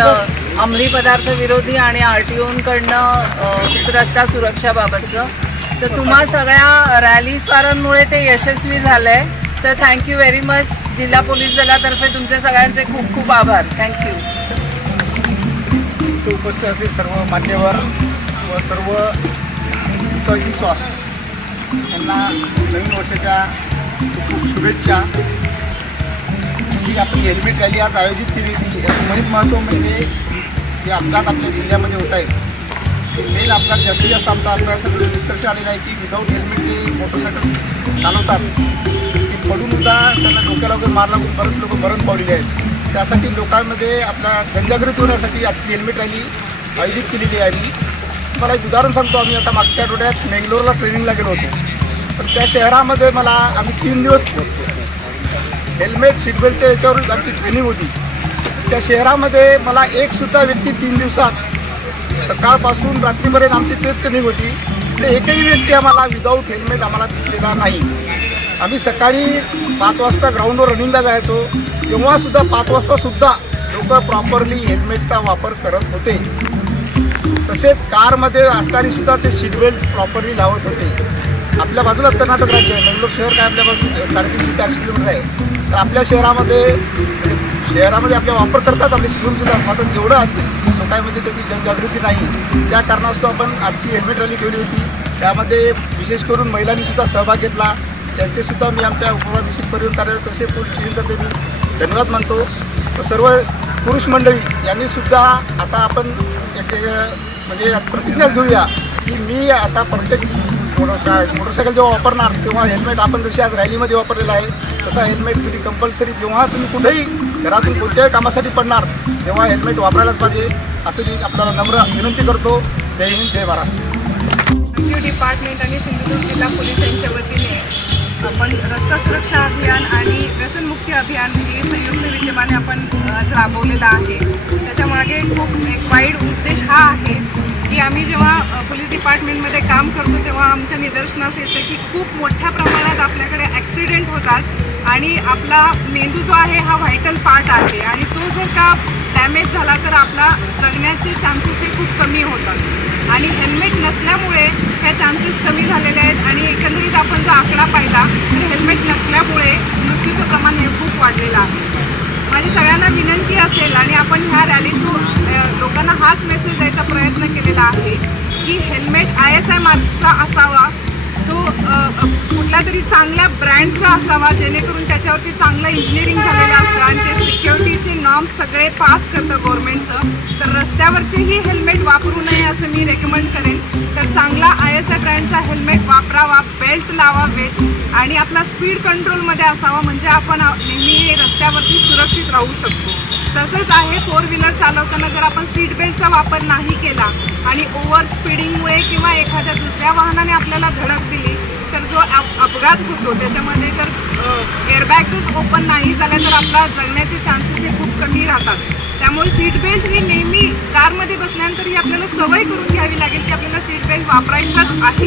अंमली पदार्थ विरोधी आणि आर टी ओकडनं रस्ता सुरक्षाबाबतचं तर तुम्हा सगळ्या रॅलीस्वारांमुळे ते यशस्वी झालं आहे तर थँक्यू व्हेरी मच जिल्हा पोलीस दलातर्फे तुमचे सगळ्यांचे खूप खूप आभार. थँक्यू इथे उपस्थित असलेले सर्व मान्यवर व सर्व स्वार यांना नवीन वर्षाच्या खूप शुभेच्छा. ही आपण हेल्मेट रॅली आज आयोजित केली होती याचं मेन महत्त्व म्हणजे जे अपघात आपल्या जिल्ह्यामध्ये होत आहेत. मेन अपघात जास्तीत जास्त आमचा अभ्यासाकडे निष्कर्ष आलेला आहे की विदाऊट हेल्मेट जे मोटरसायकल चालवतात. ते पडून सुद्धा त्यांना डोक्याला वगैरे मार लागून बरेच लोक मरण पावलेले आहेत. त्यासाठी लोकांमध्ये आपल्या जनजागृती होण्यासाठी आजची हेल्मेट रॅली आयोजित केलेली आहे. मला एक उदाहरण सांगतो आम्ही आता मागच्या आठवड्यात मेंगलोरला ट्रेनिंगला गेलो होतो. पण त्या शहरामध्ये मला आम्ही तीन दिवस हेल्मेट सीटबेल्टच्या याच्यावर आमची ट्रेनिंग होती. त्या शहरामध्ये मला एकसुद्धा व्यक्ती तीन दिवसात सकाळपासून रात्रीपर्यंत आमची तेच ट्रेनिंग होती. ते एकही व्यक्ती आम्हाला विदाऊट हेल्मेट आम्हाला दिसलेला नाही. आम्ही सकाळी पाच वाजता ग्राउंडवर रनिंगला जायचो. तेव्हासुद्धा पाच वाजतासुद्धा लोक प्रॉपरली हेल्मेटचा वापर करत होते. तसेच कारमध्ये असताना सुद्धा ते सीटबेल्ट प्रॉपरली लावत होते. आपल्या बाजूला कर्नाटक राज्य आहे. मंगलोर शहर काय आपल्या बाजू साडेतीनशे चारशे किलोमीटर आहे. तर आपल्या शहरामध्ये शहरामध्ये आपल्या वापर करतात आपले शिकून सुद्धा मात्र जेवढं लोकांमध्ये त्याची जनजागृती नाही त्या कारणास्तव आपण आजची हेल्मेट रॅली ठेवली होती. त्यामध्ये विशेष करून महिलांनीसुद्धा सहभाग घेतला. त्यांचेसुद्धा मी आमच्या उपप्रादेशिक परिवहन कार्यालय तसे पोलीस मी धन्यवाद मानतो. सर्व पुरुष मंडळी यांनीसुद्धा आता आपण एक म्हणजे प्रतिज्ञा घेऊया की मी आता प्रत्येक मोटर मोटरसायकल जेव्हा वापरणार तेव्हा हेल्मेट आपण जशी आज रॅलीमध्ये वापरलेलं आहे तसा हेल्मेट तुम्ही कंपल्सरी जेव्हा तुम्ही कुठेही घरातून कोणत्याही कामासाठी पडणार तेव्हा हेल्मेट वापरायलाच पाहिजे. असं मी आपल्याला नम्र विनंती करतो. जय हिंद जय महाराष्ट्र रेव्हेन्यू डिपार्टमेंट आणि सिंधुदुर्ग जिल्हा पोलीस यांच्या वतीने आपण रस्ता सुरक्षा अभियान आणि व्यसनमुक्ती अभियान हे संयुक्त विद्यमाने आपण राबवलेलं आहे. त्याच्यामागे खूप एक वाईट उद्देश हा आहे की आम्ही जेव्हा पोलीस डिपार्टमेंटमध्ये काम करतो तेव्हा आमच्या निदर्शनास येतं की खूप मोठ्या प्रमाणात आपल्याकडे ॲक्सिडेंट होतात आणि आपला मेंदू जो आहे हा व्हायटल पार्ट आहे आणि तो जर का डॅमेज झाला तर आपला जगण्याचे चान्सेस हे खूप कमी होतात. आणि हेल्मेट नसल्यामुळे ह्या चान्सेस कमी झालेले आहेत आणि एकंदरीत आपण जो आकडा पाहिला तर हेल्मेट नसल्यामुळे मृत्यूचं प्रमाण हे खूप वाढलेलं आहे. माझी सगळ्यांना विनंती असेल आणि आपण ह्या रॅलीतून लोकांना हाच मेसेज आहे की हेल्मेट आय एस आय मार्कचा असावा. तो कुठला तरी चांगल्या ब्रँडचा असावा जेणेकरून त्याच्यावरती चांगलं इंजिनिअरिंग झालेलं असतं आणि ते सिक्युरिटीचे नॉर्म्स सगळे पास करतं गव्हर्नमेंटचं तर रस्त्यावरचेही हेल्मेट वापरू नये असं मी रेकमेंड करेन. तर चांगला आय एस आय ब्रँडचा हेल्मेट वापरावा बेल्ट लावावे आणि आपला स्पीड कंट्रोलमध्ये असावा म्हणजे आपण नेहमी रस्त्यावरती सुरक्षित राहू शकतो. तसंच आहे फोर व्हीलर चालवताना जर आपण सीट बेल्टचा वापर नाही केला आणि ओव्हर स्पीडिंगमुळे किंवा एखाद्या दुसऱ्या वाहनाने आपल्याला धडक दिली तर जो अपघात होतो त्याच्यामध्ये जर एअरबॅगच ओपन नाही झाल्या तर आपला जगण्याचे चान्सेस हे खूप कमी राहतात. त्यामुळे सीट बेल्ट ही नेहमी कारमध्ये बसल्यानंतर ही आपल्याला सवय करून घ्यावी लागेल की आपल्याला सीट बेल्ट वापरायचाच आहे.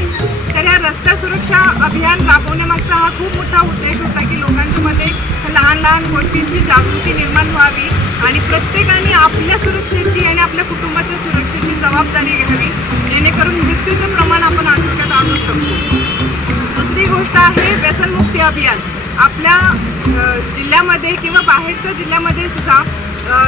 तर ह्या रस्ता सुरक्षा अभियान राबवण्यामागचा हा खूप मोठा उद्देश होता की लोकांच्या मध्ये लहान लहान गोष्टींची जागृती निर्माण व्हावी आणि प्रत्येकाने आपल्या सुरक्षेची आणि आपल्या कुटुंबाच्या सुरक्षे जबाबदारी घ्यावी जेणेकरून मृत्यूचं प्रमाण आपण आटोक्यात आणू शकतो दुसरी गोष्ट आहे व्यसनमुक्ती अभियान. आपल्या जिल्ह्यामध्ये किंवा बाहेरच्या जिल्ह्यामध्ये सुद्धा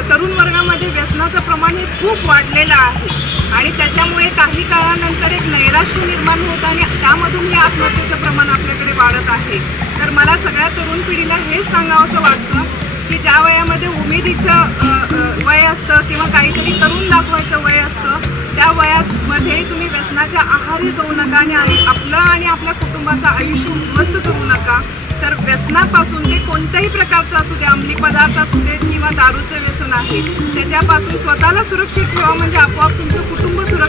तरुण वर्गामध्ये व्यसनाचं प्रमाण हे खूप वाढलेलं आहे. आणि त्याच्यामुळे काही काळानंतर एक नैराश्य निर्माण होत आणि त्यामधून हे आत्महत्येचं प्रमाण आपल्याकडे वाढत आहे. तर मला सगळ्या तरुण पिढीला हेच सांगावं असं वाटतं ज्या वयामध्ये उमेदीचं वय असतं किंवा काहीतरी करून दाखवायचं वय असतं त्या वयामध्ये तुम्ही व्यसनाच्या आहारी जाऊ नका आणि आणि आपलं आणि आपल्या कुटुंबाचं आयुष्य उद्ध्वस्त करू नका. तर व्यसनापासून ते कोणत्याही प्रकारचं असू दे अंमली पदार्थ असू देत किंवा दारूचं व्यसन आहे त्याच्यापासून स्वतःला सुरक्षित ठेवा म्हणजे आपोआप तुमचं कुटुंब सुरक्षित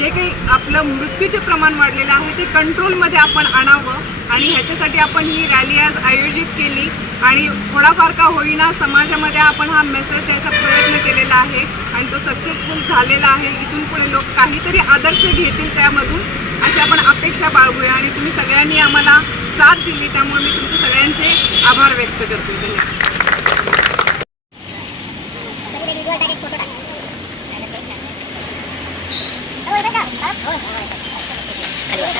जे काही आपलं मृत्यूचे प्रमाण वाढलेलं आहे ते कंट्रोलमध्ये आपण आणावं. आणि ह्याच्यासाठी आपण ही रॅली आज आयोजित केली. आणि थोडाफार का होईना समाजामध्ये आपण हा मेसेज द्यायचा प्रयत्न केलेला आहे. आणि तो सक्सेसफुल झालेला आहे. इथून पुढे लोक काहीतरी आदर्श घेतील त्यामधून. अशी आपण अपेक्षा बाळगूया. आणि तुम्ही सगळ्यांनी आम्हाला साथ दिली. त्यामुळे मी तुमचे सगळ्यांचे आभार व्यक्त करते. धन्यवाद. ありがとう